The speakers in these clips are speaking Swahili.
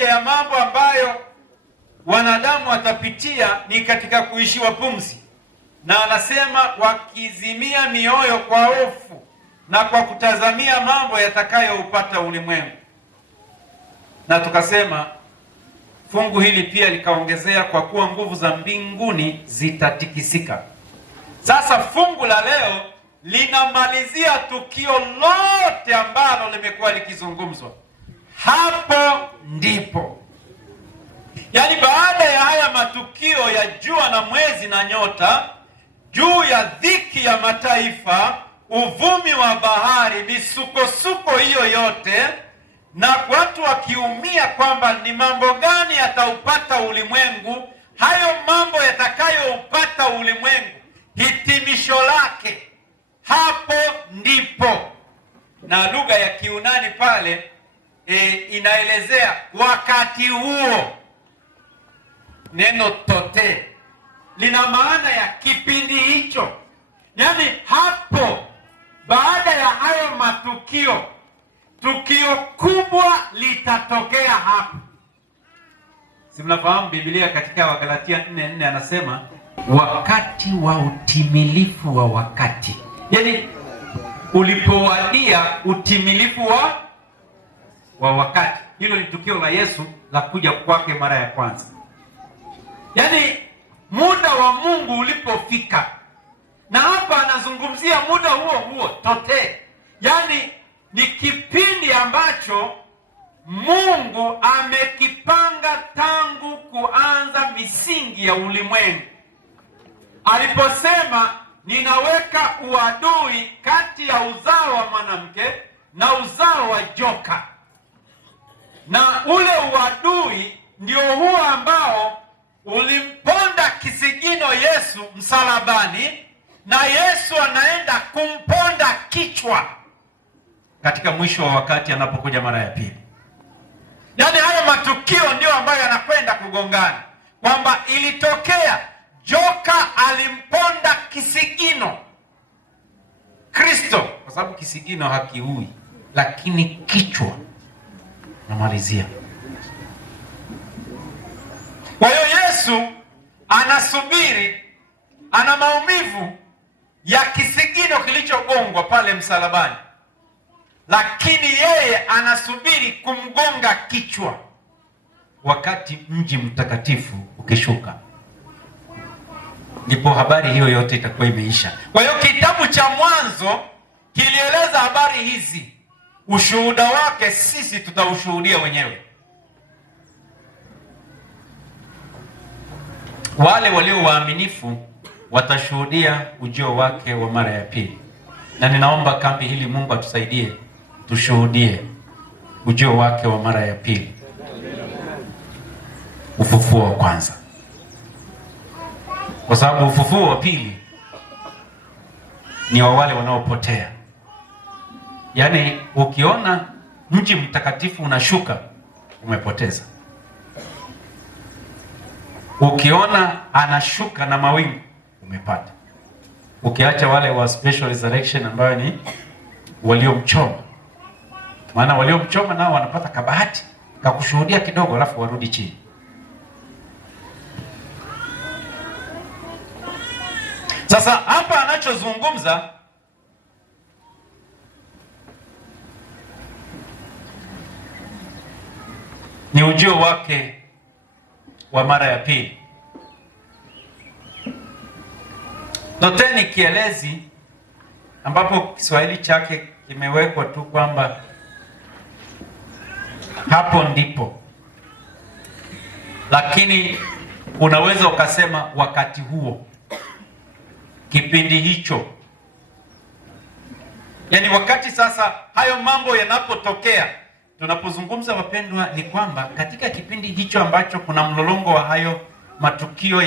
moja ya mambo ambayo wanadamu watapitia ni katika kuishiwa pumzi, na anasema wakizimia mioyo kwa hofu na kwa kutazamia mambo yatakayoupata ulimwengu. Na tukasema fungu hili pia likaongezea kwa kuwa nguvu za mbinguni zitatikisika. Sasa fungu la leo linamalizia tukio lote ambalo limekuwa likizungumzwa. Hapo ndipo, yaani baada ya haya matukio ya jua na mwezi na nyota, juu ya dhiki ya mataifa, uvumi wa bahari, misukosuko hiyo yote, na watu wakiumia kwamba ni mambo gani yataupata ulimwengu, hayo mambo yatakayoupata ulimwengu, hitimisho lake hapo ndipo. Na lugha ya Kiunani pale inaelezea wakati huo. Neno tote lina maana ya kipindi hicho, yaani hapo baada ya hayo matukio, tukio kubwa litatokea hapo. Si mnafahamu Biblia katika Wagalatia 4:4 anasema wakati wa utimilifu wa wakati, yaani ulipowadia utimilifu wa wakati. Hilo ni tukio la Yesu la kuja kwake mara ya kwanza, yaani muda wa Mungu ulipofika. Na hapa anazungumzia muda huo tote, yaani ni kipindi ambacho Mungu amekipanga tangu kuanza misingi ya ulimwengu, aliposema ninaweka uadui kati ya uzao wa mwanamke na uzao wa joka. Na ule uadui ndio huo ambao ulimponda kisigino Yesu msalabani, na Yesu anaenda kumponda kichwa katika mwisho wa wakati anapokuja mara ya pili. Yaani haya matukio ndio ambayo yanakwenda kugongana, kwamba ilitokea joka alimponda kisigino Kristo, kwa sababu kisigino hakiui, lakini kichwa namalizia. Kwa hiyo Yesu anasubiri, ana maumivu ya kisigino kilichogongwa pale msalabani, lakini yeye anasubiri kumgonga kichwa wakati mji mtakatifu ukishuka. Ndipo habari hiyo yote itakuwa imeisha. Kwa hiyo kitabu cha Mwanzo kilieleza habari hizi, ushuhuda wake sisi tutaushuhudia wenyewe. Wale walio waaminifu watashuhudia ujio wake wa mara ya pili. Na ninaomba kambi hili Mungu atusaidie tushuhudie ujio wake wa mara ya pili, ufufuo wa kwanza, kwa sababu ufufuo wa pili ni wa wale wanaopotea. Yaani ukiona mji mtakatifu unashuka, umepoteza. Ukiona anashuka na mawingu, umepata. Ukiacha wale wa special resurrection ambayo ni waliomchoma. Maana waliomchoma nao wanapata kabahati kakushuhudia kidogo, alafu warudi chini. Sasa hapa anachozungumza ni ujio wake wa mara ya pili. Noteni kielezi ambapo Kiswahili chake kimewekwa tu kwamba hapo ndipo, lakini unaweza ukasema wakati huo, kipindi hicho. Yaani wakati sasa hayo mambo yanapotokea, tunapozungumza wapendwa, ni kwamba katika kipindi hicho ambacho kuna mlolongo wa hayo matukio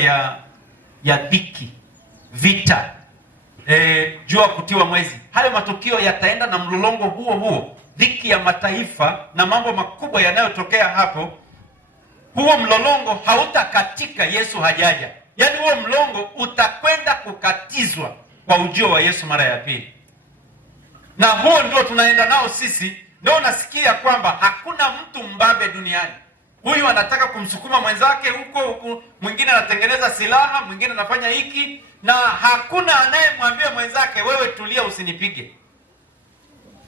ya dhiki, vita, jua kutiwa mwezi, hayo matukio yataenda na mlolongo huo, dhiki ya mataifa na mambo makubwa yanayotokea hapo. Huo mlolongo hautakatika Yesu hajaja. Yaani huo mlolongo utakwenda kukatizwa kwa ujio wa Yesu mara ya pili. Na huo ndio tunaenda nao sisi. Ndio nasikia kwamba hakuna mtu mbabe duniani, huyu anataka kumsukuma mwenzake huko, mwingine anatengeneza silaha, mwingine anafanya hiki, na hakuna anayemwambia mwenzake wewe tulia, usinipige,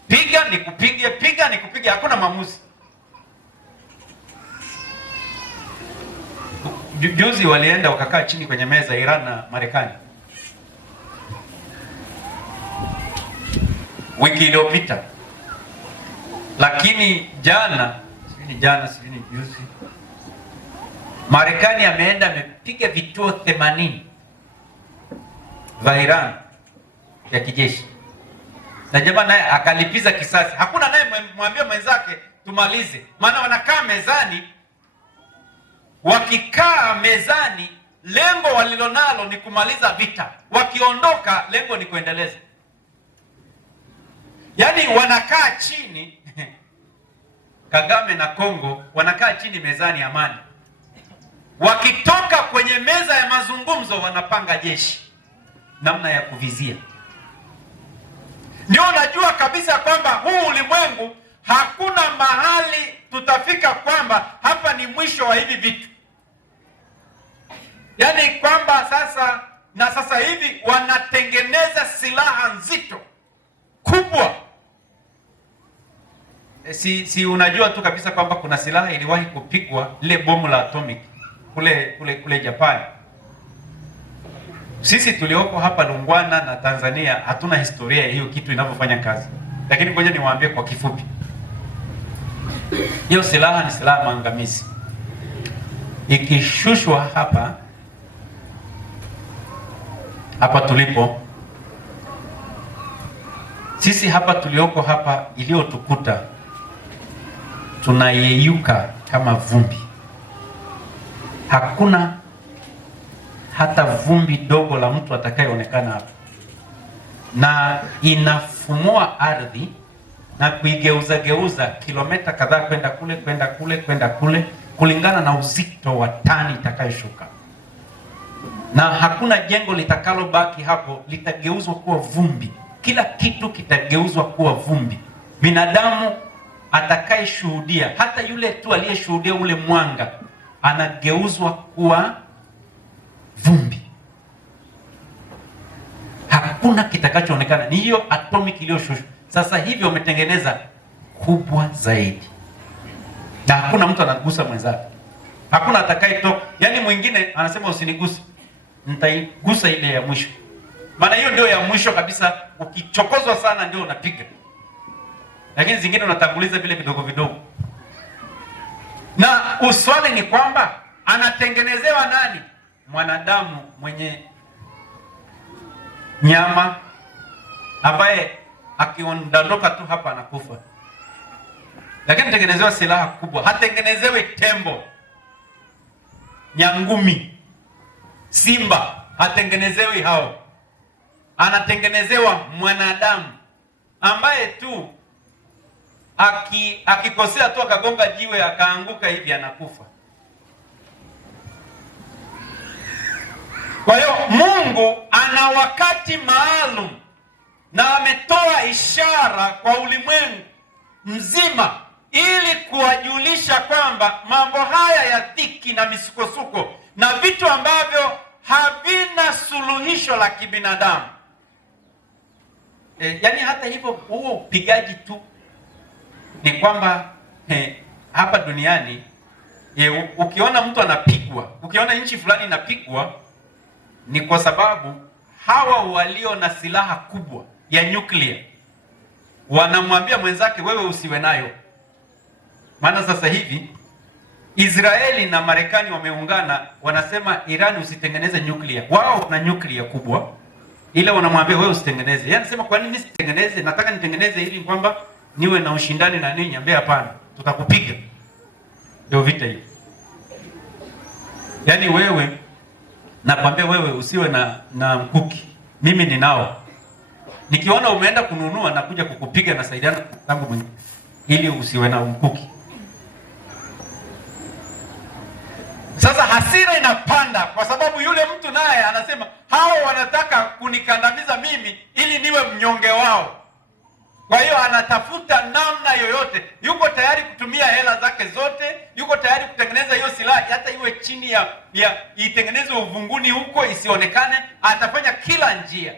piga nikupige, piga nikupige. Hakuna maamuzi. Juzi walienda wakakaa chini kwenye meza Iran na Marekani, wiki iliyopita, lakini jana sijui ni juzi, Marekani ameenda amepiga vituo 80 vya Iran ya kijeshi, na jamaa naye akalipiza kisasi. Hakuna naye mwambia mwenzake tumalize, maana wanakaa mezani. Wakikaa mezani, lengo walilonalo ni kumaliza vita, wakiondoka lengo ni kuendeleza. Yaani wanakaa chini Kagame na Kongo wanakaa chini mezani amani, wakitoka kwenye meza ya mazungumzo wanapanga jeshi, namna ya kuvizia. Ndio unajua kabisa kwamba huu ulimwengu hakuna mahali tutafika kwamba hapa ni mwisho wa hivi vitu. Yaani kwamba sasa hivi wanatengeneza silaha nzito kubwa. Si unajua tu kabisa kwamba kuna silaha iliwahi kupigwa, lile bomu la atomic kule Japan. Sisi tulioko hapa Lungwana na Tanzania hatuna historia ya hiyo kitu inavyofanya kazi, lakini ngoja niwaambie kwa kifupi. Hiyo silaha ni silaha maangamizi. Ikishushwa hapa tulipo sisi, hapa tulioko hapa, iliyotukuta tunayeyuka kama vumbi. Hakuna hata vumbi dogo la mtu atakayeonekana hapa, na inafumua ardhi na kuigeuza kilomita kadhaa kwenda kule kulingana na uzito wa tani itakayoshuka, na hakuna jengo litakalobaki hapo, litageuzwa kuwa vumbi. Kila kitu kitageuzwa kuwa vumbi. Binadamu atakayeshuhudia, hata yule tu aliyeshuhudia ule mwanga, anageuzwa kuwa vumbi. Hakuna kitakachoonekana. Ni hiyo atomic iliyoshushwa. Sasa hivi wametengeneza kubwa zaidi, na hakuna mtu anagusa mwenzake. Hakuna atakayetoka. Yaani mwingine anasema usiniguse, nitaigusa ile ya mwisho, maana hiyo ndio ya mwisho kabisa. Ukichokozwa sana ndio unapiga, lakini zingine unatanguliza vile vidogo vidogo. Na uswali ni kwamba anatengenezewa nani? Mwanadamu mwenye nyama ambaye akiondoka tu hapa anakufa. Lakini anatengenezewa silaha kubwa. Hatengenezewe tembo, nyangumi, simba, hatengenezewi hao. Anatengenezewa mwanadamu ambaye tu akikosea tu akagonga jiwe akaanguka hivi anakufa. Kwa hiyo Mungu ana wakati maalum na ametoa ishara kwa ulimwengu mzima ili kuwajulisha kwamba mambo haya ya dhiki na misukosuko na vitu ambavyo havina suluhisho la kibinadamu. Yaani hata hivyo, huo upigaji tu ni kwamba hapa duniani ukiona mtu anapigwa, ukiona nchi fulani inapigwa, ni kwa sababu hawa walio na silaha kubwa ya nyuklia wanamwambia mwenzake wewe usiwe nayo. Maana sasa hivi Israeli na Marekani wameungana, wanasema Iran usitengeneze nyuklia. Wao na nyuklia kubwa, ile wanamwambia wewe usitengeneze. Yeye anasema kwa nini nisitengeneze? Nataka nitengeneze ili kwamba niwe na ushindani na ninyi. Ambia hapana, tutakupiga. Ndio vita hiyo. Yaani wewe, nakwambia wewe usiwe na mkuki, mimi ninao. Nikiona umeenda kununua na kuja kukupiga na saidiana tangu mwingine ili usiwe na mkuki. Sasa hasira inapanda kwa sababu yule mtu naye anasema hao wanataka kunikandamiza mimi ili niwe mnyonge wao. Kwa hiyo anatafuta namna yoyote, yuko tayari kutumia hela zake zote, yuko tayari kutengeneza hiyo silaha hata iwe chini ya itengenezwe uvunguni huko isionekane. Atafanya kila njia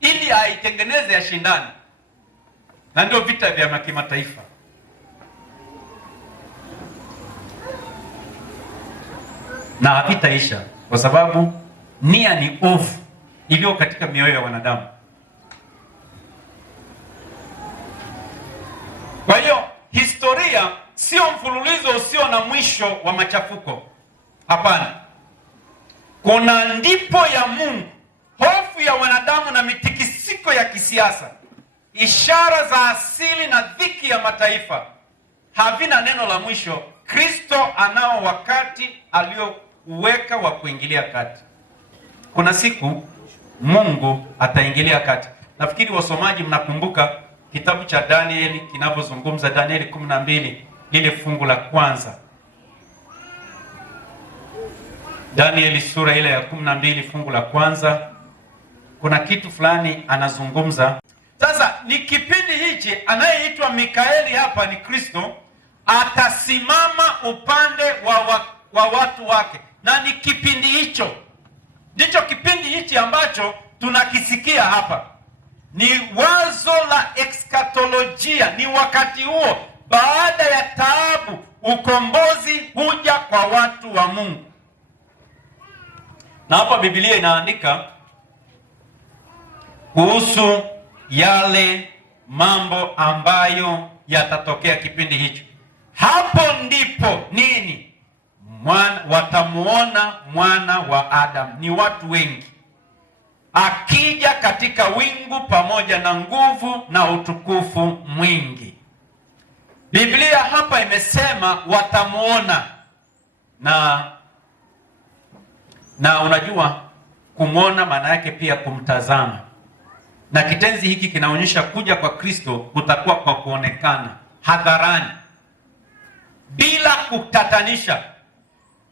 ili aitengeneze ashindane, na ndio vita vya kimataifa. Na havitaisha kwa sababu nia ni ovu iliyo katika mioyo ya wanadamu. Kwa hiyo historia sio mfululizo usio na mwisho wa machafuko. Hapana, kuna ndipo ya Mungu, hofu ya wanadamu na mitikisiko ya kisiasa, ishara za asili na dhiki ya mataifa havina neno la mwisho. Kristo anao wakati aliouweka wa kuingilia kati. Kuna siku Mungu ataingilia kati. Nafikiri wasomaji mnakumbuka kitabu cha Danieli kinavyozungumza, Danieli 12 lile fungu la kwanza. Danieli sura ile ya 12 fungu la kwanza, kuna kitu fulani anazungumza. Sasa ni kipindi hichi, anayeitwa Mikaeli hapa ni Kristo, atasimama upande wa watu wake, na ni kipindi hicho, ndicho kipindi hichi ambacho tunakisikia hapa. Ni wazo la ekskatolojia. Ni wakati huo, baada ya taabu, ukombozi huja kwa watu wa Mungu. Na hapa Biblia inaandika kuhusu yale mambo ambayo yatatokea kipindi hicho. Hapo ndipo nini? Watamuona mwana wa Adamu, ni watu wengi, akija katika wingu pamoja na nguvu na utukufu mwingi. Biblia hapa imesema watamuona, na unajua kumwona maana yake pia kumtazama, na kitenzi hiki kinaonyesha kuja kwa Kristo kutakuwa kwa kuonekana hadharani bila kutatanisha.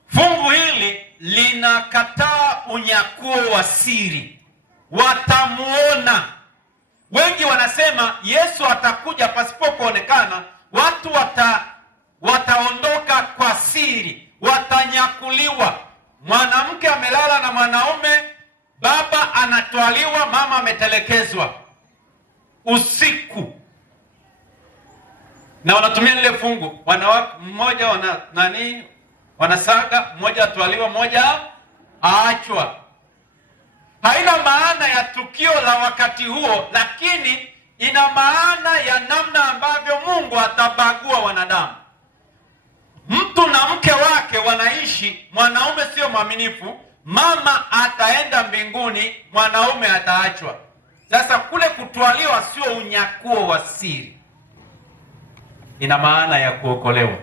Fungu hili linakataa unyakuo wa siri. Watamuona. Wengi wanasema Yesu atakuja pasipo kuonekana. Watu wataondoka kwa siri, watanyakuliwa. Mwanamke amelala na mwanaume, baba anatwaliwa, mama ametelekezwa usiku. Na wanatumia lile fungu, wanawake mmoja wanasaga, mmoja atwaliwa, mmoja aachwa. Haina maana ya tukio la wakati huo, lakini ina maana ya namna ambavyo Mungu atabagua wanadamu. Mtu na mke wake wanaishi, mwanaume sio mwaminifu, mama ataenda mbinguni, mwanaume ataachwa. Sasa kule kutwaliwa sio unyakuo wa siri, ina maana ya kuokolewa.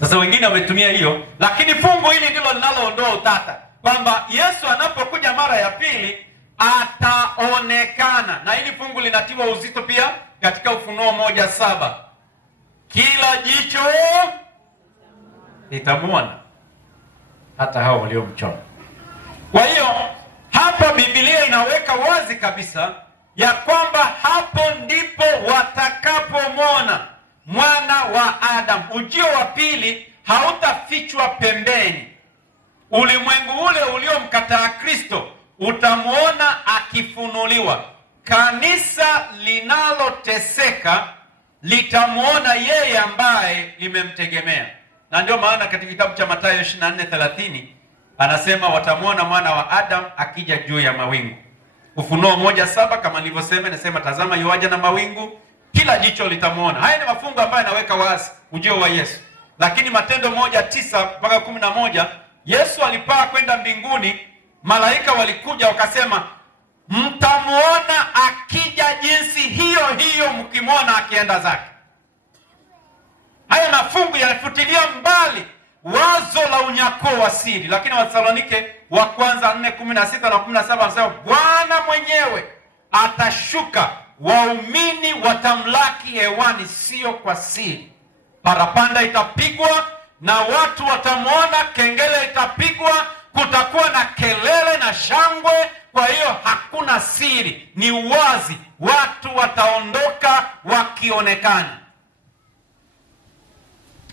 Sasa wengine wametumia hiyo, lakini fungu hili ndilo linaloondoa utata, kwamba Yesu anapokuja mara ya pili ataonekana. Na hili fungu linatiwa uzito pia katika Ufunuo 1:7, kila jicho litamuona, hata hao waliomchoma. Kwa hiyo hapa Biblia inaweka wazi kabisa ya kwamba hapo ndipo watakapomwona mwana wa Adamu. Ujio wa pili hautafichwa pembeni. Ulimwengu ule uliomkataa Kristo utamuona akifunuliwa. Kanisa linaloteseka litamuona yeye ambaye limemtegemea. Na ndio maana katika kitabu cha Mathayo 24:30 anasema watamuona mwana wa Adamu akija juu ya mawingu. Ufunuo 1:7 kama nilivyosema, nasema tazama yuaja na mawingu, kila jicho litamuona. Haya ni mafungu ambayo yanaweka wazi ujio wa Yesu. Lakini Matendo 1:9-11, Yesu alipaa kwenda mbinguni, malaika walikuja wakasema mtamuona akija jinsi hiyo hiyo mkimwona akienda zake. Haya mafungu yanafutilia mbali wazo la unyakuo wa siri. Lakini Wathesalonike wa kwanza 4:16 na 17 wanasema Bwana mwenyewe atashuka, waumini watamlaki hewani, sio kwa siri. Parapanda itapigwa na watu watamwona, kengele itapigwa, kutakuwa na kelele na shangwe. Kwa hiyo hakuna siri, ni uwazi. watu wataondoka wakionekana.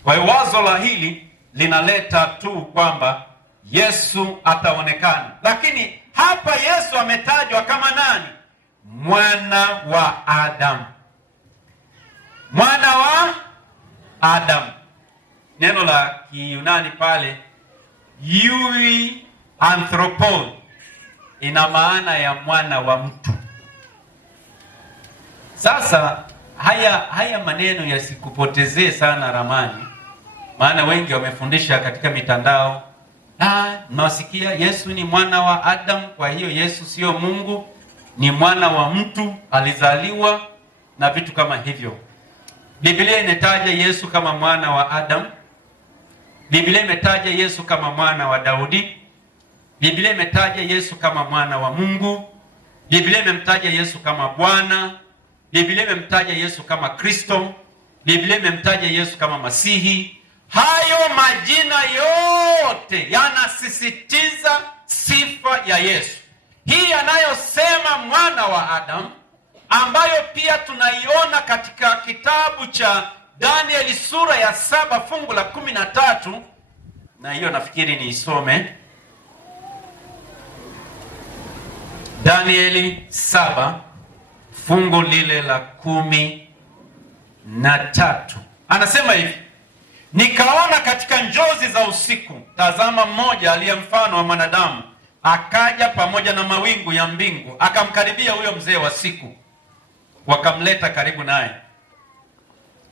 Kwa hiyo wazo la hili linaleta tu kwamba Yesu ataonekana, lakini hapa Yesu ametajwa kama nani? Mwana wa Adamu. Mwana wa Adamu, neno la Kiyunani pale yui anthropos ina maana ya mwana wa mtu. Sasa haya maneno yasikupotezee sana ramani, maana wengi wamefundisha katika mitandao, nawasikia Yesu ni mwana wa Adamu, kwa hiyo Yesu sio Mungu, ni mwana wa mtu, alizaliwa na vitu kama hivyo. Biblia inataja Yesu kama mwana wa Adamu. Biblia imetaja Yesu kama mwana wa Daudi. Biblia imetaja Yesu kama mwana wa Mungu. Biblia imemtaja Yesu kama Bwana. Biblia imemtaja Yesu kama Kristo. Biblia imemtaja Yesu kama Masihi. Hayo majina yote yanasisitiza sifa ya Yesu. Hii yanayosema mwana wa Adamu, ambayo pia tunaiona katika kitabu cha Danieli sura ya 7 fungu la 13, na hiyo nafikiri niisome. Danieli 7 fungu lile la 13, anasema hivi: nikaona katika njozi za usiku, tazama, mmoja aliye mfano wa mwanadamu akaja pamoja na mawingu ya mbingu, akamkaribia huyo mzee wa siku, wakamleta karibu naye.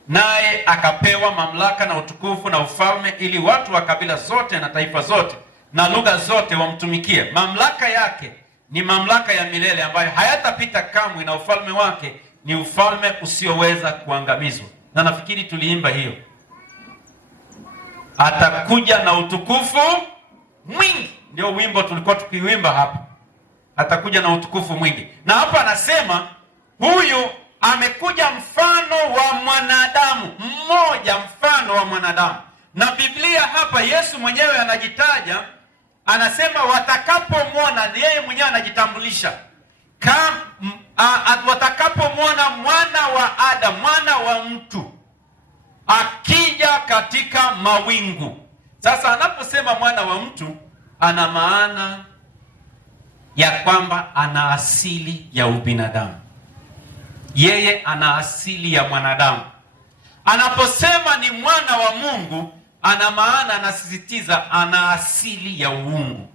Naye akapewa mamlaka na utukufu na ufalme, ili watu wa kabila zote na taifa zote na lugha zote wamtumikie. Mamlaka yake ni mamlaka ya milele ambayo hayatapita kamwe, na ufalme wake ni ufalme usioweza kuangamizwa. Na nafikiri tuliimba hiyo, atakuja na utukufu mwingi. Ndio wimbo tulikuwa tukiwimba hapa, atakuja na utukufu mwingi. Na hapa anasema huyu amekuja mfano wa mwanadamu, mmoja mfano wa mwanadamu. Na Biblia hapa Yesu mwenyewe anajitaja, anasema watakapomwona, yeye mwenyewe anajitambulisha watakapomwona mwana wa Adamu, mwana wa mtu akija katika mawingu. Sasa anaposema mwana wa mtu, ana maana ya kwamba ana asili ya ubinadamu. Yeye ana asili ya mwanadamu. Anaposema ni mwana wa Mungu, ana maana, anasisitiza ana asili ya uungu.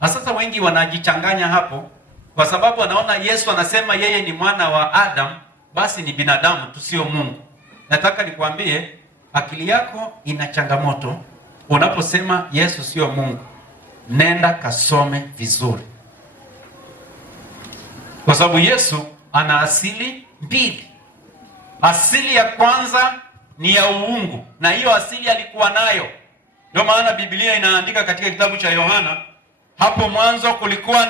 Na sasa wengi wanajichanganya hapo, kwa sababu anaona Yesu anasema yeye ni mwana wa Adamu, basi ni binadamu tu, sio Mungu. Nataka nikwambie, akili yako ina changamoto unaposema Yesu sio Mungu. Nenda kasome vizuri, kwa sababu Yesu ana asili mbili. Asili ya kwanza ni ya uungu, na hiyo asili alikuwa nayo. Ndio maana Biblia inaandika katika kitabu cha Yohana, hapo mwanzo kulikuwa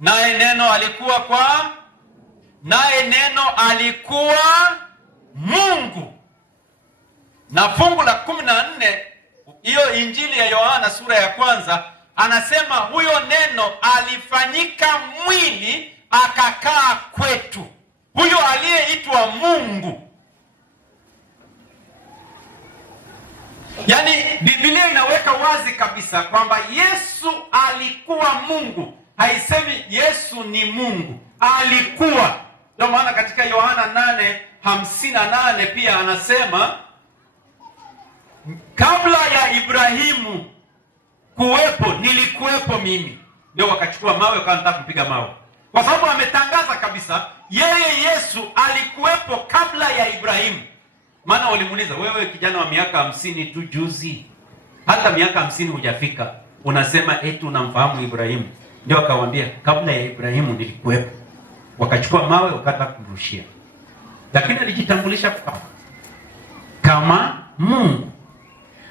naye neno alikuwa naye neno alikuwa Mungu. Na fungu la 14 hiyo Injili ya Yohana sura ya 1 anasema huyo neno alifanyika mwili akakaa kwetu. Huyo aliyeitwa Mungu. Yaani Biblia inaweka wazi kabisa kwamba Yesu alikuwa Mungu. Haisemi Yesu ni Mungu, alikuwa. Ndio maana katika Yohana 8:58 pia anasema kabla ya Ibrahimu kuwepo nilikuwepo mimi. Ndio wakachukua mawe wakaanza kumpiga mawe, kwa sababu ametangaza kabisa yeye Yesu alikuwepo kabla ya Ibrahimu. Maana walimuuliza, wewe kijana wa miaka 50 tu juzi, hata miaka 50 hujafika, unasema eti unamfahamu Ibrahimu? Ndio akawaambia kabla ya Ibrahimu nilikuwepo. Wakachukua mawe wakaanza kumrushia, lakini alijitambulisha kama Mungu.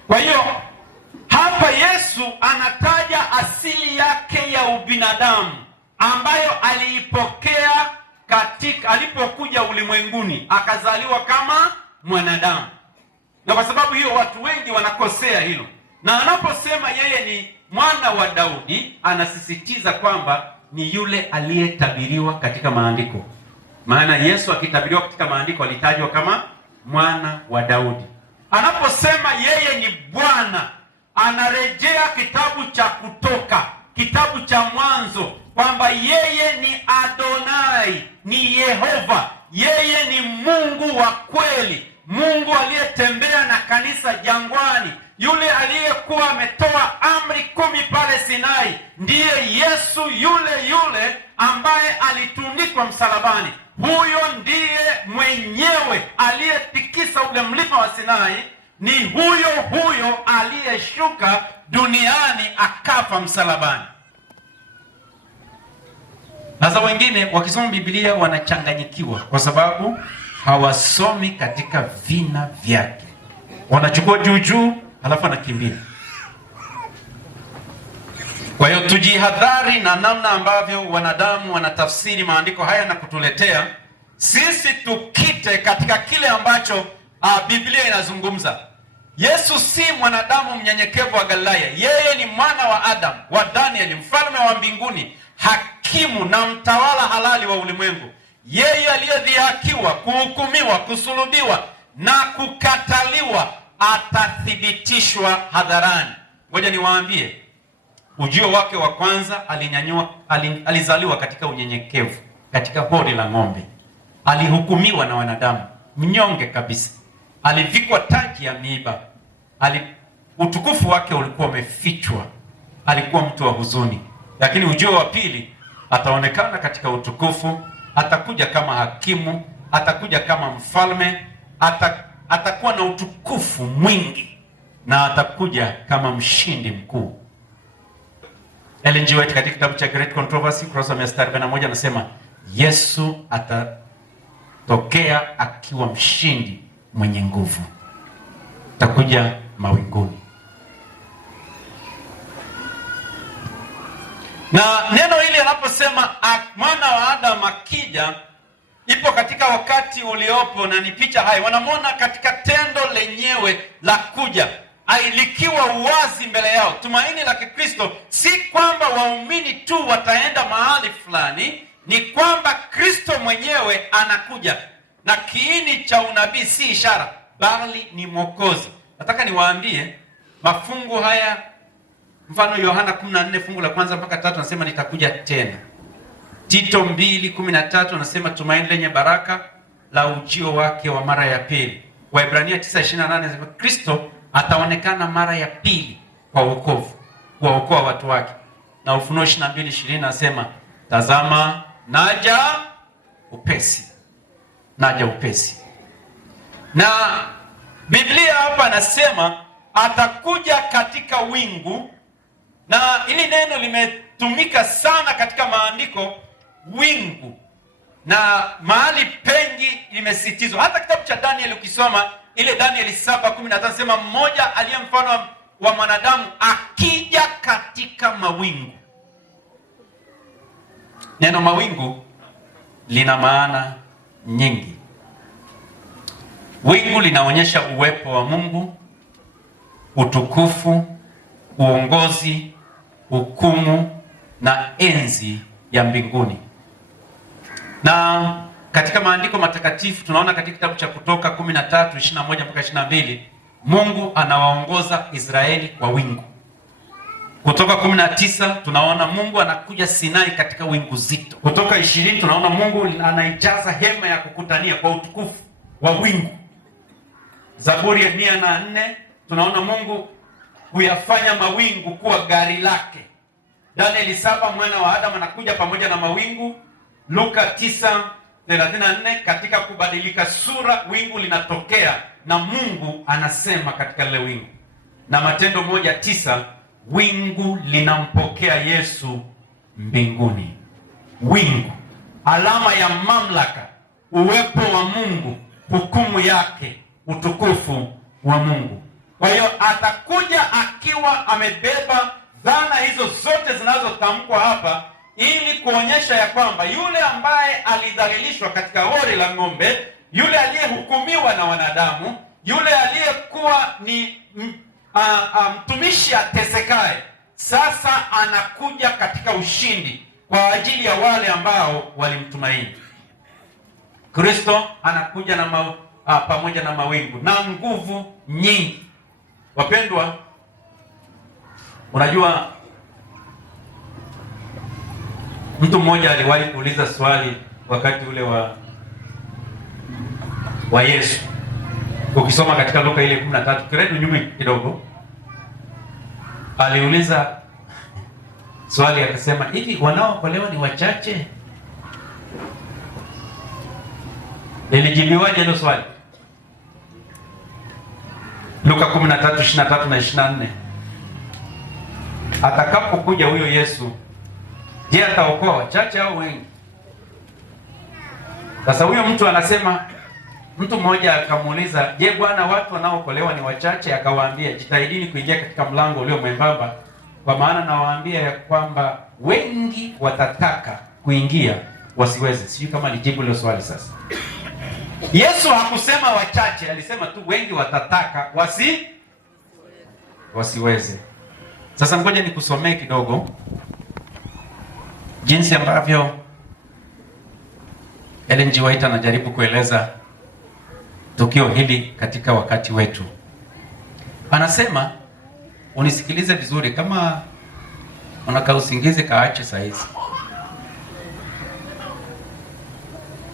Kwa hiyo hapa Yesu anataja asili yake ya ubinadamu ambayo aliipokea alipokuja ulimwenguni, akazaliwa kama mwanadamu. Na kwa sababu hiyo watu wengi wanakosea hilo. Na anaposema yeye ni mwana wa Daudi, anasisitiza kwamba ni yule aliyetabiriwa katika maandiko. Maana Yesu akitabiriwa katika maandiko alitajwa kama mwana wa Daudi. Anaposema yeye ni Bwana, anarejea kitabu cha Kutoka, kitabu cha Mwanzo, kwamba yeye ni Adonai, ni Yehova, yeye ni Mungu wa kweli, Mungu aliyetembea na kanisa jangwani, yule aliyekuwa ametoa amri 10 pale Sinai, ndiye Yesu yule ambaye alitundikwa msalabani. Huyo ndiye mwenyewe aliyetikisa ule mlima wa Sinai, ni huyo aliyeshuka duniani akafa msalabani. Sasa wengine wakisoma Biblia wanachanganyikiwa kwa sababu hawasomi katika vina vyake. Wanachukua juu halafu wanakimbia. Kwa hiyo tujihadhari na namna ambavyo wanadamu wanatafsiri maandiko haya na kutuletea. Sisi tukite katika kile ambacho Biblia inazungumza. Yesu si mwanadamu mnyenyekevu wa Galilaya. Yeye ni mwana wa Adam, wa Danieli, mfalme wa mbinguni, hakimu na mtawala halali wa ulimwengu. Yeye aliyedhihakiwa, kuhukumiwa, kusulubiwa na kukataliwa atathibitishwa hadharani. Ngoja niwaambie, ujio wake wa kwanza alizaliwa katika unyenyekevu, katika hori la ng'ombe. Alihukumiwa na wanadamu, mnyonge kabisa. Alivikwa taji ya miiba. Utukufu wake ulikuwa umefichwa. Alikuwa mtu wa huzuni. Lakini ujio wa pili ataonekana katika utukufu, atakuja kama hakimu, atakuja kama mfalme, atakuwa na utukufu mwingi na atakuja kama mshindi mkuu. Ellen G. White katika kitabu cha Great Controversy kurasa 141 anasema Yesu atatokea akiwa mshindi mwenye nguvu. Atakuja mawinguni. Na neno hili anaposema mwana wa Adamu akija, ipo katika wakati uliopo na ni picha hai. Wanamwona katika tendo lenyewe la kuja, likiwa uwazi mbele yao. Tumaini la Kikristo si kwamba waumini tu wataenda mahali fulani, ni kwamba Kristo mwenyewe anakuja. Na kiini cha unabii si ishara, bali ni Mwokozi. Nataka niwaambie mafungu haya, mfano Yohana 14 fungu la kwanza mpaka 3 anasema nitakuja tena. Tito 2:13 anasema tumaini lenye baraka la ujio wake wa mara ya pili. Waebrania 9:28 anasema Kristo ataonekana mara ya pili kwa wokovu, kuwaokoa watu wake. Na Ufunuo 22:20 anasema tazama naja upesi. Naja upesi. Na Biblia hapa anasema atakuja katika wingu, na hili neno limetumika sana katika maandiko, wingu, na mahali pengi limesitizwa. Hata kitabu cha Danieli ukisoma ile Danieli 7:15 sema mmoja aliye mfano wa mwanadamu akija katika mawingu. Neno mawingu lina maana nyingi. Wingu linaonyesha uwepo wa Mungu, utukufu, uongozi, hukumu na enzi ya mbinguni. Na katika maandiko matakatifu tunaona katika kitabu cha Kutoka 13:21 mpaka 22 Mungu anawaongoza Israeli kwa wingu. Kutoka 19 tunaona Mungu anakuja Sinai katika wingu zito. Kutoka 20 tunaona Mungu anaijaza hema ya kukutania kwa utukufu wa wingu. Zaburi ya 104 tunaona Mungu kuyafanya mawingu kuwa gari lake. Danieli 7 mwana wa Adamu anakuja pamoja na mawingu. Luka 9:34 katika kubadilika sura wingu linatokea na Mungu anasema katika lile wingu. Na Matendo 1:9 wingu linampokea Yesu mbinguni. Wingu, alama ya mamlaka, uwepo wa Mungu, hukumu yake, utukufu wa Mungu. Kwa hiyo atakuja akiwa amebeba dhana hizo zote zinazotamkwa hapa, ili kuonyesha ya kwamba yule ambaye alidhalilishwa katika hori la ng'ombe, yule aliyehukumiwa na wanadamu, yule aliyekuwa ni mtumishi atesekaye, sasa anakuja katika ushindi, kwa ajili ya wale ambao walimtumaini. Kristo anakuja na pamoja na mawingu na nguvu nyingi. Wapendwa, unajua mtu mmoja aliwahi kuuliza swali wakati ule wa Yesu. Ukisoma katika Luka ile 13, kiredu nyuma kidogo, aliuliza swali akasema, hivi wanaookolewa ni wachache? Lilijibiwaje hilo swali? Luka 13:23 na 24. Atakapokuja huyo Yesu, je, ataokoa wachache au wengi? Sasa huyo mtu anasema, mtu mmoja akamuuliza, je, Bwana, watu wanaookolewa ni wachache? Akawaambia, jitahidini kuingia katika mlango ulio mwembamba, kwa maana nawaambia ya kwamba wengi watataka kuingia wasiweze. Sijui kama nijibu hilo swali sasa. Yesu hakusema wachache, alisema tu wengi watataka wasiweze. Sasa ngoja nikusomee kidogo jinsi ambavyo Ellen G. White anajaribu kueleza tukio hili katika wakati wetu. Anasema, unisikilize vizuri, kama unaka usingizi kaache saa hizi.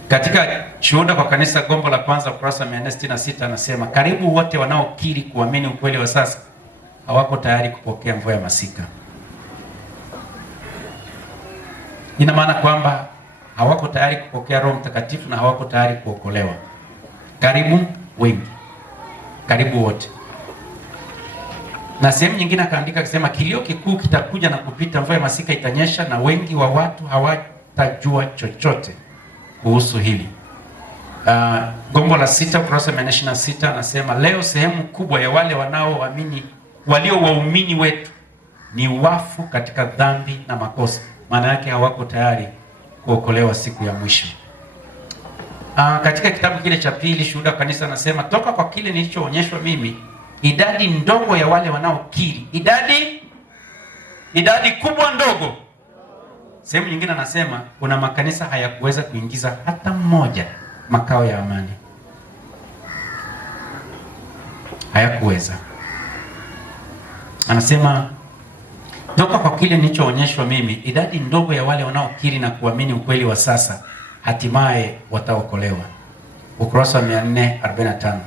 Katika Shuhuda kwa Kanisa, gombo la kwanza, ukurasa 466, anasema karibu wote wanaokiri kuamini ukweli wa sasa hawako tayari kupokea mvua ya masika. Ina maana kwamba hawako tayari kupokea Roho Mtakatifu na hawako tayari kuokolewa. Karibu wengi, karibu wote. Na sehemu nyingine akaandika akisema, kilio kikuu kitakuja na kupita, mvua ya masika itanyesha na wengi wa watu hawatajua chochote kuhusu hili. Gombo la 6 ukurasa 126 anasema, leo sehemu kubwa ya wale wanaoamini, walio waumini wetu, ni wafu katika dhambi na makosa. Maana yake hawako tayari kuokolewa siku ya mwisho. Katika kitabu kile cha pili, Shuhuda wa Kanisa, anasema, toka kwa kile nilichoonyeshwa mimi, idadi ndogo ya wale wanaokiri, idadi kubwa ndogo. Sehemu nyingine anasema kuna makanisa hayakuweza kuingiza hata mmoja makao ya amani, hayakuweza. Anasema toka kwa kile nilichoonyeshwa mimi, idadi ndogo ya wale wanaokiri na kuamini ukweli wa sasa hatimaye wataokolewa. Ukurasa 445.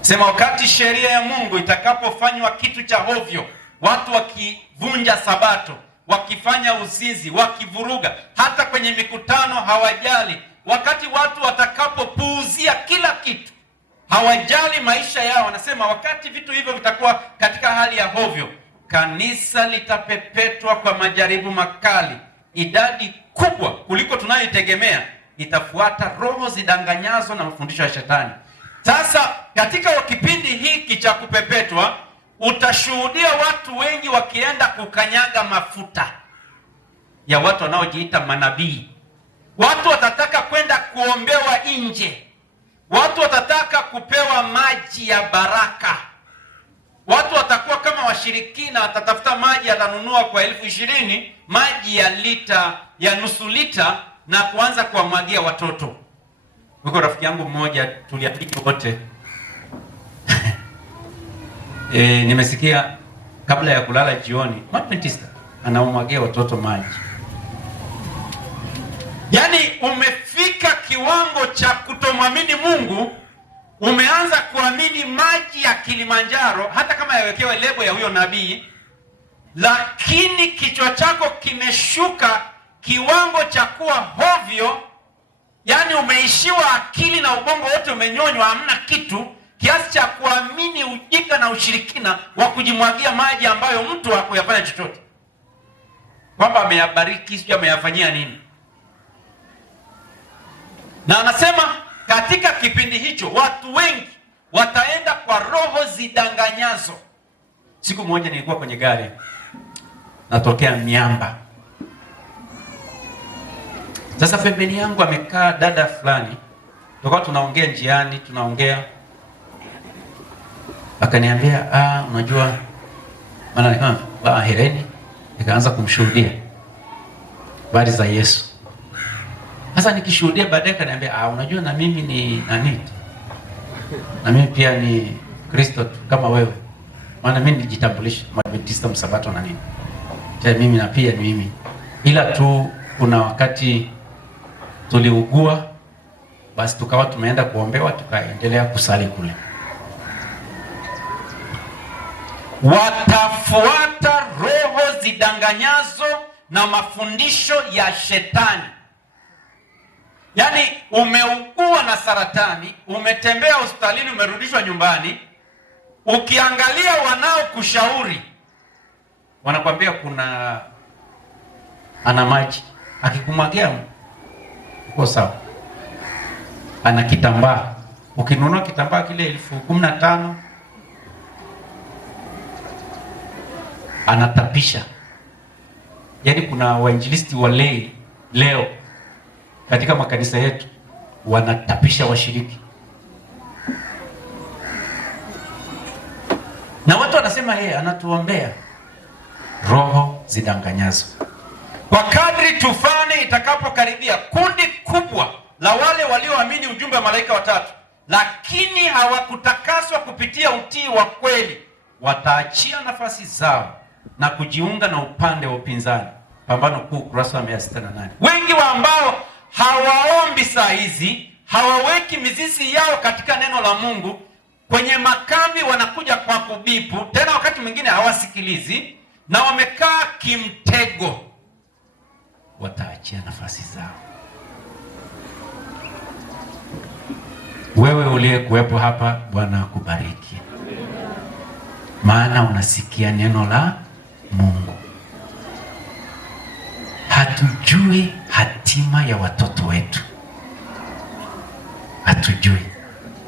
Sema, wakati sheria ya Mungu itakapofanywa kitu cha hovyo, watu wakivunja Sabato, wakifanya uzinzi, wakivuruga, hata kwenye mikutano hawajali, wakati watu watakapopuuzia kila kitu, hawajali maisha yao, wanasema wakati vitu hivyo vitakuwa katika hali ya hovyo, kanisa litapepetwa kwa majaribu makali. Idadi kubwa kuliko tunayoitegemea itafuata roho zidanganyazo na mafundisho ya Shetani. Sasa katika kipindi hiki cha kupepetwa, utashuhudia watu wengi wakienda kukanyaga mafuta ya watu wanaojiita manabii. Watu watataka kwenda kuombewa nje. Watu watataka kupewa maji ya baraka. Watu watakuwa kama washirikina, watatafuta maji, atanunua kwa 20,000 maji ya nusu lita na kuanza kuwamwagia watoto. Huko rafiki yangu mmoja tuliafiki wote nimesikia kabla ya kulala jioni, Adventista anaumwagia watoto maji. Yaani umefika kiwango cha kutomwamini Mungu, umeanza kuamini maji ya Kilimanjaro hata kama yawekewe lebo ya huyo nabii, lakini kichwa chako kimeshuka kiwango cha kuwa hovyo. Yaani umeishiwa akili na ubongo wote umenyonywa, hamna kitu, kiasi cha kuamini ujinga na ushirikina wa kujimwagia maji ambayo mtu hakuyafanya chochote, kwamba ameyabariki, sio ameyafanyia nini. Na anasema katika kipindi hicho watu wengi wataenda kwa roho zidanganyazo. Siku moja nilikuwa kwenye gari natokea Miamba. Sasa pembeni yangu amekaa dada fulani, tulikuwa tunaongea njiani, akaniambia, unajua maana hereni, nikaanza kumshuhudia. habari za Yesu. Sasa nikishuhudia baadaye kaniambia, unajua na mimi ni nani? Na mimi pia ni Kristo kama wewe. Maana mimi nijitambulisha Mwadventista Msabato na nini. Mimi na pia ni mimi. Ila tu kuna wakati tuliugua, basi tukawa tumeenda kuombewa, tukaendelea kusali kule. Watafuata roho zidanganyazo na mafundisho ya shetani. Yaani umeugua na saratani, umetembea hospitalini, umerudishwa nyumbani, ukiangalia wanaokushauri wanakwambia ana maji, akikumwagia uko sawa. Ana kitambaa, ukinunua kitambaa kile 15,000 anatapisha. Yaani kuna wainjilisti wa leo katika makanisa yetu wanatapisha washiriki. Na watu wanasema anatuombea. Roho zidanganyazo. Kwa kadri tufani itakapokaribia, kundi kubwa la wale walioamini ujumbe wa malaika watatu lakini hawakutakaswa kupitia utii wa kweli wataachia nafasi zao na kujiunga na upande wa upinzani. Pambano Kuu, ukurasa wa 168. Wengi wa ambao hawaombi saa hizi, hawaweki mizizi yao katika neno la Mungu, kwenye makambi wanakuja kwa kubipu, tena wakati mwingine hawasikilizi, na wamekaa kimtego, wataachia nafasi zao. Wewe uliyekuwepo hapa, Bwana akubariki, maana unasikia neno la Mungu. Hatujui hatima ya watoto wetu, hatujui,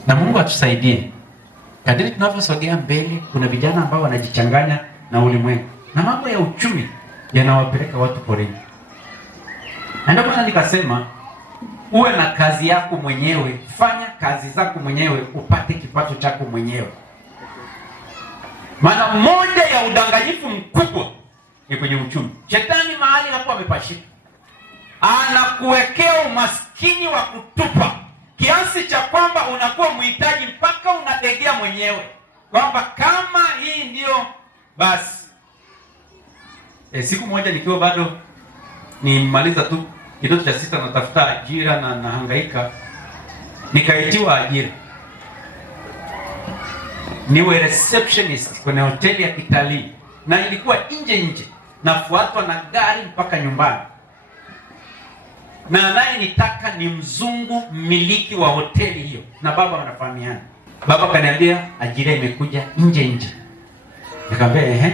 na Mungu atusaidie. Kadiri tunavyosogea mbele, kuna vijana ambao wanajichanganya na ulimwengu, na mambo ya uchumi yanawapeleka watu porini. Na ndio maana nikasema uwe na kazi yako mwenyewe, fanya kazi zako mwenyewe, upate kipato chako mwenyewe. Maana moja ya udanganyifu mkubwa ni kwenye uchumi. Shetani mahali hapo amepashika, anakuwekea umaskini wa kutupa, kiasi cha kwamba unakuwa mhitaji mpaka unadegea mwenyewe kwamba kama hii ndio basi. Siku moja nikiwa bado nimaliza tu kidato cha 6 natafuta ajira na nahangaika, nikaitiwa ajira niwe receptionist kwenye hoteli ya kitalii, na ilikuwa nje, nafuatwa na gari mpaka nyumbani, na naye nitaka ni mzungu mmiliki wa hoteli hiyo, na baba wanafahamiana. Baba kaniambia ajira imekuja nje. Nikamwambia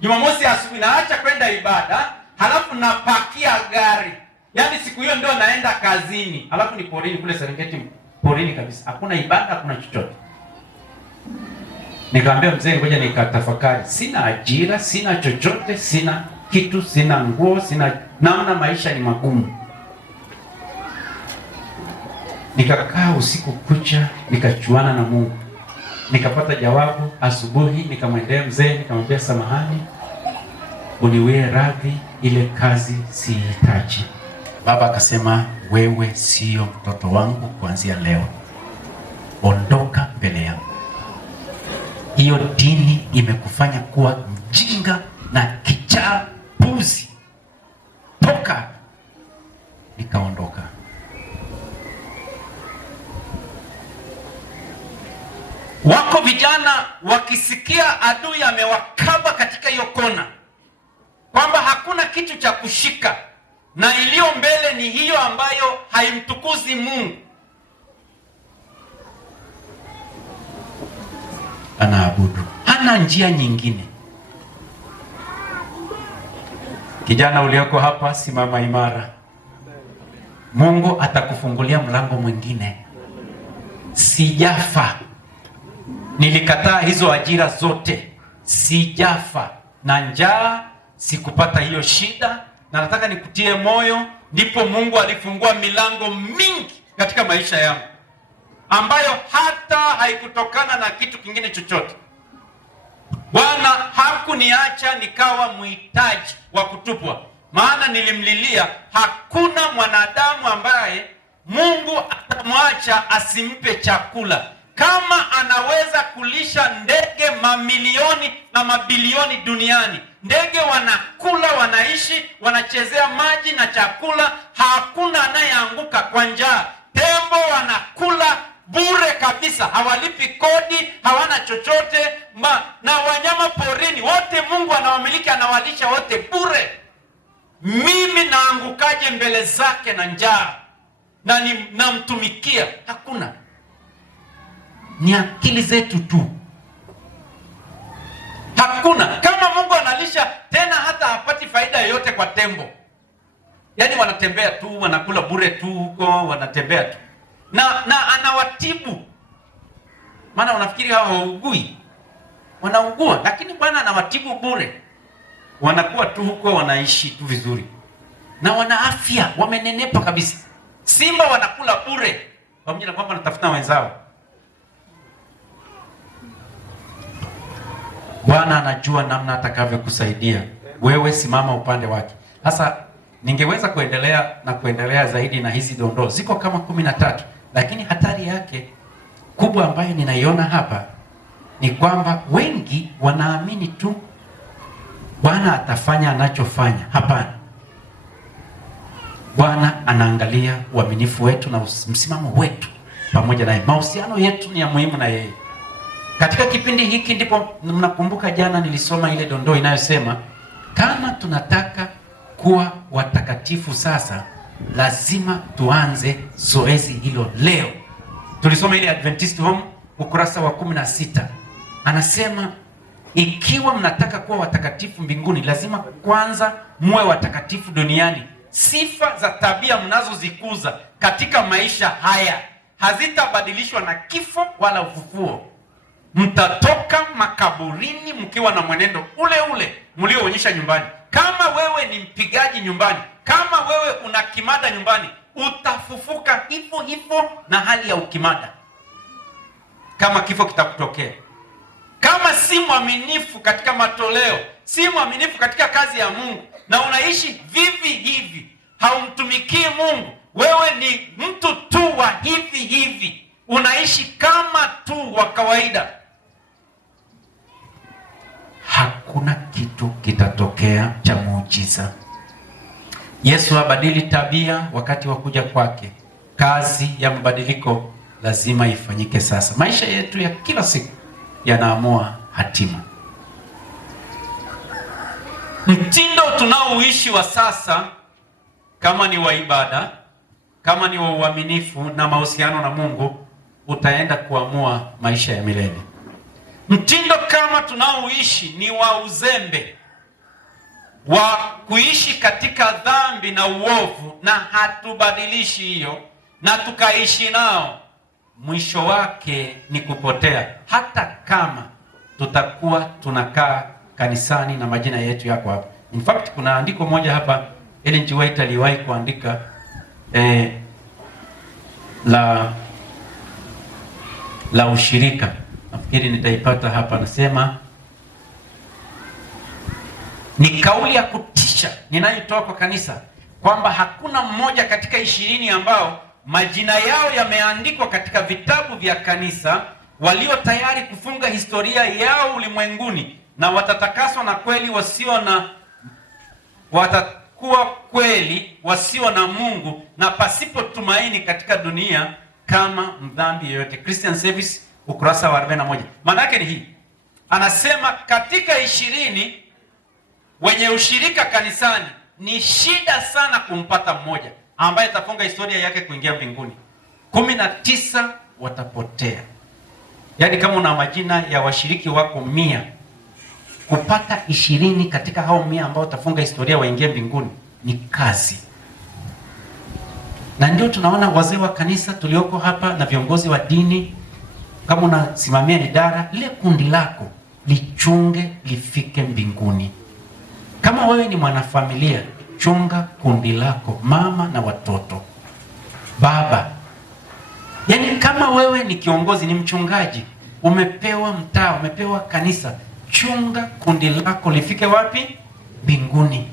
Jumamosi asubuhi naacha kwenda ibada, halafu napakia gari. Yaani siku hiyo ndio naenda kazini, halafu ni porini kule Serengeti, porini kabisa, hakuna ibada, hakuna chochote. Nikamwambia mzee, ngoja nikatafakari. Sina ajira, sina chochote, sina kitu, sina nguo, sina namna, maisha ni magumu. Nikakaa usiku kucha, nikachuana na Mungu. Nikapata jawabu asubuhi, nikamwendea mzee, nikamwambia samahani, uniwie radhi, ile kazi sihitaji. Baba akasema, wewe sio mtoto wangu kuanzia leo, ondoka mbele yangu. Hiyo dini imekufanya kuwa mjinga na kichaa puzi, toka. Nikaondoka. Wako vijana wakisikia adui amewakaba katika hiyo kona, kwamba hakuna kitu cha kushika na iliyo mbele ni hiyo ambayo haimtukuzi Mungu, anaabudu, hana njia nyingine. Kijana ulioko hapa, simama imara. Mungu atakufungulia mlango mwingine. Sijafa. Nilikataa hizo ajira zote, sijafa na njaa, sikupata hiyo shida, na nataka nikutie moyo. Ndipo Mungu alifungua milango mingi katika maisha yangu, ambayo hata haikutokana na kitu kingine chochote. Bwana hakuniacha nikawa mhitaji wa kutupwa. maana nilimlilia. Hakuna mwanadamu ambaye Mungu atamwacha asimpe chakula. Kama anaweza kulisha ndege mamilioni na mabilioni duniani, ndege wanakula, wanaishi, wanachezea maji na chakula, hakuna anayeanguka kwa njaa. Tembo wanakula bure kabisa, hawalipi kodi, hawana chochote. Na wanyama porini wote Mungu anawamiliki, anawalisha wote bure. Mimi naangukaje mbele zake na njaa na namtumikia? Hakuna. Ni akili zetu tu. Hakuna. Kama Mungu analisha, tena hata hapati faida yoyote kwa tembo. Yaani wanatembea tu, wanakula bure tu huko, wanatembea tu. Na anawatibu. Maana unafikiri hawa hawaugui? Wanaugua, lakini Bwana anawatibu bure. Wanakuwa tu huko, wanaishi tu vizuri. Na wana afya, wamenenepa kabisa. Simba wanakula bure, pamoja na kwamba wanatafuta wenzao. Bwana anajua namna atakavyokusaidia. Wewe simama upande wake. Sasa ningeweza kuendelea zaidi na hizi dondoo. Ziko kama 13, lakini hatari yake kubwa ambayo ninaiona hapa ni kwamba wengi wanaamini tu Bwana atafanya anachofanya. Hapana. Bwana anaangalia uaminifu wetu na msimamo wetu pamoja naye. Mahusiano yetu ni ya muhimu na yeye. Katika kipindi hiki ndipo mnakumbuka jana nilisoma ile dondoo inayosema kama tunataka kuwa watakatifu sasa, lazima tuanze zoezi hilo leo. Tulisoma ile Adventist Home ukurasa wa 16. Anasema ikiwa mnataka kuwa watakatifu mbinguni, lazima kwanza muwe watakatifu duniani. Sifa za tabia mnazozikuza katika maisha haya hazitabadilishwa na kifo wala ufufuo. Mtatoka makaburini mkiwa na mwenendo ule ule mlioonyesha nyumbani. Kama wewe ni mpigaji nyumbani, kama wewe una kimada nyumbani, utafufuka hivyo hivyo na hali ya ukimada kama kifo kitakutokea. Kama si mwaminifu katika matoleo, si mwaminifu katika kazi ya Mungu, na unaishi vivi hivi, haumtumikii Mungu, wewe ni mtu tu wa hivi hivi, unaishi kama tu wa kawaida, hakuna kitu kitatokea cha muujiza. Yesu abadili tabia wakati wa kuja kwake. Kazi ya mabadiliko lazima ifanyike sasa. Maisha yetu ya kila siku yanaamua hatima. Mtindo tunaoishi wa sasa, kama ni wa ibada, kama ni wa uaminifu na mahusiano na Mungu, utaenda kuamua maisha ya milele. Mtindo kama tunaoishi ni wa uzembe, wa kuishi katika dhambi na uovu, na hatubadilishi hiyo na tukaishi nao, mwisho wake ni kupotea. Hata kama tutakuwa tunakaa kanisani na majina yetu yako hapa. In fact, kuna andiko moja hapa Ellen G. White aliwahi kuandika la ushirika. Nafikiri nitaipata hapa. Nasema ni kauli ya kutisha ninayotoa kwa kanisa kwamba hakuna mmoja katika 20 ambao majina yao yameandikwa katika vitabu vya kanisa walio tayari kufunga historia yao ulimwenguni, na watatakaswa na kweli watakuwa kweli wasio na Mungu na pasipo tumaini katika dunia kama mdhambi yeyote. Christian Service ukurasa wa 41. Maana yake ni hii. Anasema katika 20 wenye ushirika kanisani ni shida sana kumpata mmoja ambaye atafunga historia yake kuingia mbinguni. 19 watapotea. Yaani kama una majina ya washiriki wako 100, kupata 20 katika hao 100 ambao watafunga historia waingie mbinguni ni kazi. Na ndio tunaona wazee wa kanisa tulioko hapa na viongozi wa dini, kama unasimamia idara, ile kundi lako lichunge lifike mbinguni. Kama wewe ni mwanafamilia, chunga kundi lako, mama na watoto, baba. Yaani kama wewe ni kiongozi, ni mchungaji, umepewa mtaa, umepewa kanisa, chunga kundi lako lifike wapi? Mbinguni.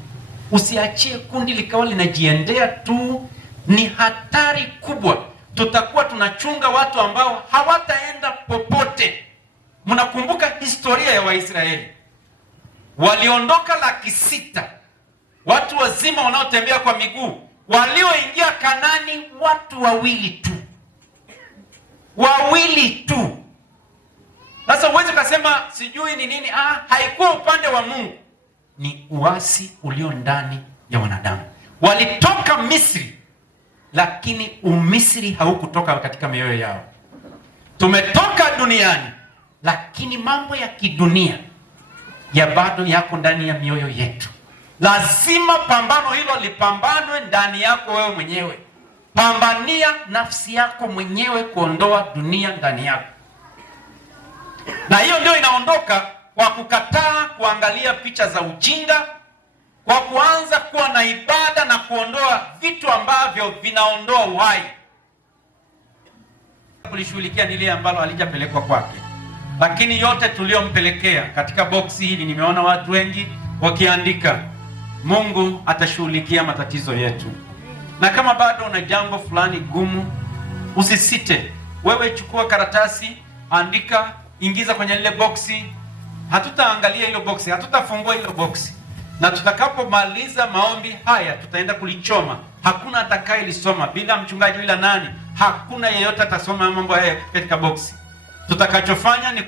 Usiachie kundi likawa linajiendea tu, ni hatari kubwa. Tutakuwa tunachunga watu ambao hawataenda popote. Mnakumbuka historia ya Waisraeli, waliondoka 600,000 watu wazima wanaotembea kwa miguu. Walioingia Kanani watu 2 tu, 2 tu. Sasa uweze kusema sijui ni nini. Haikuwa upande wa Mungu, ni uasi ulio ndani ya wanadamu. Walitoka Misri, lakini umisri haukutoka katika mioyo yao. Tumetoka duniani, lakini mambo ya kidunia ya bado yako ndani ya mioyo yetu. Lazima pambano hilo lipambanwe ndani yako wewe mwenyewe. Pambania nafsi yako mwenyewe kuondoa dunia ndani yako. Na hiyo ndio inaondoka kwa kukataa kuangalia picha za ujinga, kwa kuanza kuwa na ibada na kuondoa vitu ambavyo vinaondoa uhai. Kulishughulikia lile ambalo halijapelekwa kwake. Lakini yote tuliompelekea katika boksi hili, nimeona watu wengi wakiandika, Mungu atashughulikia matatizo yetu. Na kama bado una jambo fulani gumu, usisite. Wewe chukua karatasi, andika, ingiza kwenye lile boksi. Hatutaangalia hilo boksi, hatutafungua hilo boksi. Na tutakapomaliza maombi haya, tutaenda kulichoma. Hakuna atakayelisoma bila mchungaji, bila nani. Hakuna yeyote atasoma mambo haya katika boksi. Tutakachofanya ni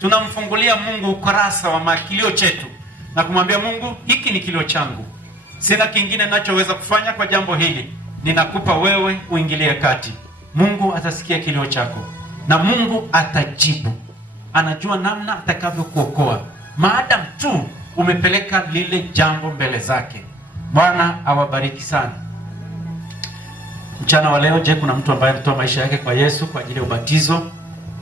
tunamfungulia Mungu ukurasa wa makilio chetu na kumwambia Mungu, hiki ni kilio changu. Sina kingine ninachoweza kufanya kwa jambo hili. Ninakupa wewe uingilie kati. Mungu atasikia kilio chako na Mungu atajibu. Anajua namna atakavyokuokoa, maadamu tu umepeleka lile jambo mbele zake. Bwana awabariki sana. Mchana wa leo, je, kuna mtu ambaye alitoa maisha yake kwa Yesu kwa ajili ya ubatizo?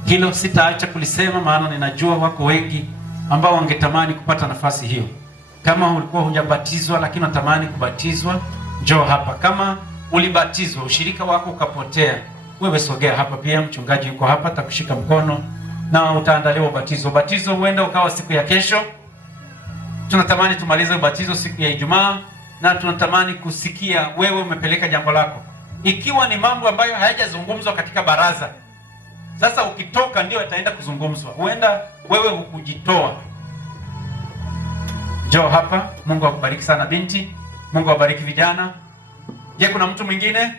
Hilo sitaacha kulisema, maana ninajua wako wengi ambao wangetamani kupata nafasi hiyo. Kama ulikuwa hujabatizwa lakini unatamani kubatizwa, njoo hapa. Kama ulibatizwa ushirika wako ukapotea, wewe sogea hapa pia. Mchungaji yuko hapa, atakushika mkono na utaandaliwa ubatizo. Ubatizo huenda ukawa siku ya kesho. Tunatamani tumalize ubatizo siku ya Ijumaa, na tunatamani kusikia wewe umepeleka jambo lako. Ikiwa ni mambo ambayo hayajazungumzwa katika baraza, sasa ukitoka ndio itaenda kuzungumzwa. Huenda wewe hukujitoa. Njoo hapa. Mungu akubariki sana binti. Mungu awabariki vijana. Je, kuna mtu mwingine?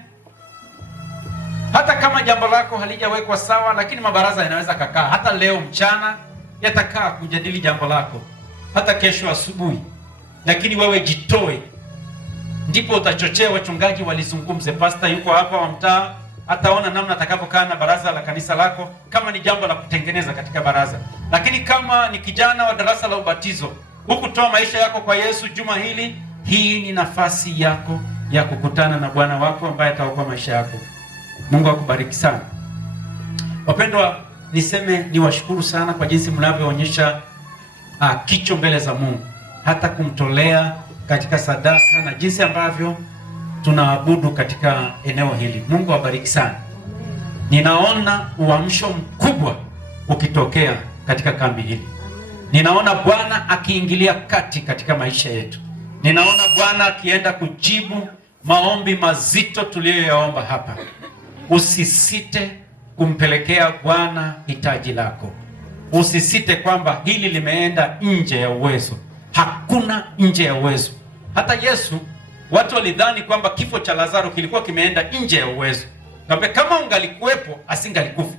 Hata kama jambo lako halijawekwa sawa, lakini mabaraza yanaweza kukaa. Hata leo mchana yatakaa kujadili jambo lako. Hata kesho asubuhi. Lakini wewe jitoe. Ndipo utachochea wachungaji walizungumze. Pastor yuko hapa wa mtaa, ataona namna atakavyokaa na baraza la kanisa lako, kama ni jambo la kutengeneza katika baraza. Lakini kama ni kijana wa darasa la ubatizo, hukutoa maisha yako kwa Yesu juma hili, hii ni nafasi yako ya kukutana na Bwana wako ambaye ataokoa maisha yako. Mungu akubariki sana. Wapendwa, niseme niwashukuru sana kwa jinsi mnavyoonyesha kicho mbele za Mungu, hata kumtolea katika sadaka na jinsi ambavyo tunaabudu katika eneo hili. Mungu awabariki sana. Ninaona uamsho mkubwa ukitokea katika kambi hili. Ninaona Bwana akiingilia kati katika maisha yetu. Ninaona Bwana akienda kujibu maombi mazito tuliyoyaomba hapa. Usisite kumpelekea Bwana hitaji lako. Usisite kwamba hili limeenda nje ya uwezo. Hakuna nje ya uwezo. Hata Yesu, watu walidhani kwamba kifo cha Lazaro kilikuwa kimeenda nje ya uwezo. Naomba kama ungalikuwepo asingalikufa.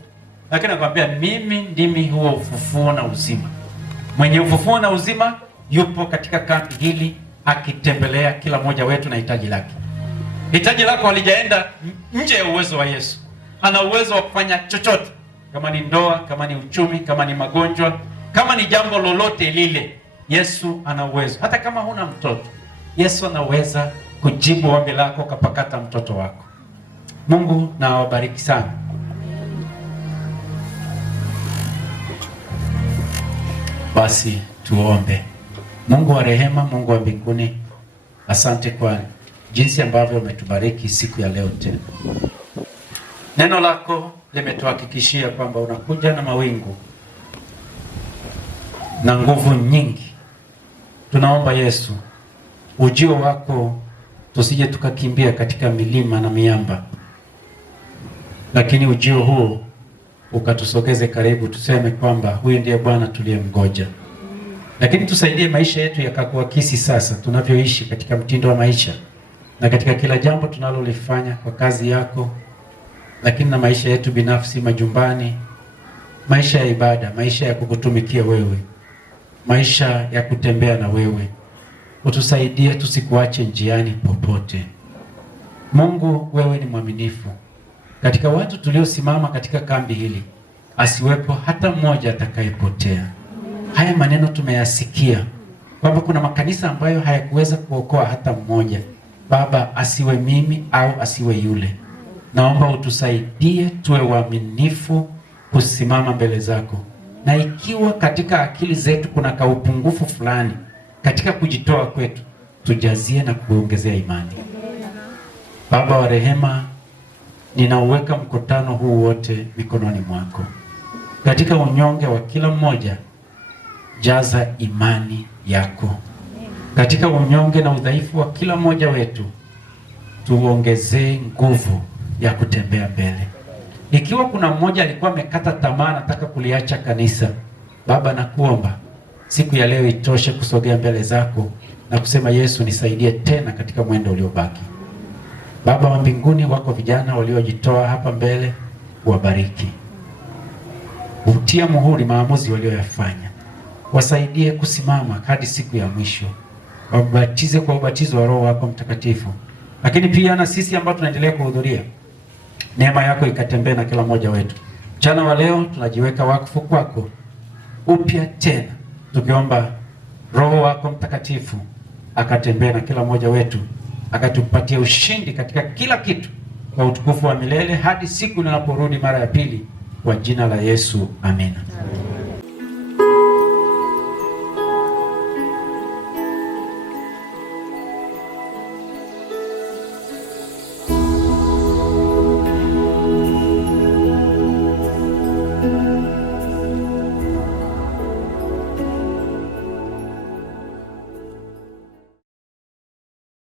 Lakini nakwambia mimi ndimi huo ufufuo na uzima. Mwenye ufufuo na uzima yupo katika kambi hili akitembelea kila mmoja wetu na hitaji lake. Hitaji lako halijaenda nje ya uwezo wa Yesu. Ana uwezo wa kufanya chochote. Kama ni ndoa, kama ni uchumi, kama ni magonjwa, kama ni jambo lolote lile, Yesu ana uwezo. Hata kama huna mtoto, Yesu anaweza kujibu ombi lako ukapakata mtoto wako. Mungu na awabariki sana. Basi tuombe. Mungu wa rehema, Mungu wa mbinguni, asante kwa jinsi ambavyo umetubariki siku ya leo tena. Neno lako limetuhakikishia kwamba unakuja na mawingu na nguvu nyingi. Tunaomba Yesu ujio wako tusije tukakimbia katika milima na miamba, lakini ujio huo ukatusogeze karibu, tuseme kwamba huyu ndiye Bwana tuliyemngoja. Lakini tusaidie maisha yetu yakakuakisi sasa tunavyoishi katika mtindo wa maisha na katika kila jambo tunalolifanya kwa kazi yako, lakini na maisha yetu binafsi, majumbani, maisha ya ibada, maisha ya kukutumikia wewe, maisha ya kutembea na wewe. Utusaidie tusikuache njiani popote. Mungu, wewe ni mwaminifu. Katika watu tuliosimama katika kambi hili, asiwepo hata mmoja atakayepotea. Haya maneno tumeyasikia kwamba kuna makanisa ambayo hayakuweza kuokoa hata mmoja. Baba, asiwe mimi au asiwe yule. Naomba utusaidie tuwe waaminifu kusimama mbele zako, na ikiwa katika akili zetu kuna kaupungufu fulani katika kujitoa kwetu, tujazie na kuongezea imani. Baba wa rehema, ninauweka mkutano huu wote mikononi mwako. Katika unyonge wa kila mmoja, jaza imani yako. Katika unyonge na udhaifu wa kila mmoja wetu, tuongezee nguvu ya kutembea mbele. Ikiwa kuna mmoja alikuwa amekata tamaa, nataka kuliacha kanisa, Baba nakuomba siku ya leo itoshe kusogea mbele zako na kusema, Yesu nisaidie tena katika mwendo uliobaki. Baba wa mbinguni, wako vijana waliojitoa hapa mbele, wabariki. Utia muhuri maamuzi walioyafanya. Wasaidie kusimama hadi siku ya mwisho. Wabatize kwa ubatizo wa Roho wako Mtakatifu. Lakini pia na sisi ambao tunaendelea kuhudhuria, neema yako ikatembee na kila mmoja wetu. Mchana wa leo tunajiweka wakfu kwako upya tena, tukiomba Roho wako Mtakatifu akatembee na kila mmoja wetu, akatupatia ushindi katika kila kitu, kwa utukufu wa milele hadi siku ninaporudi mara ya pili, kwa jina la Yesu, amina.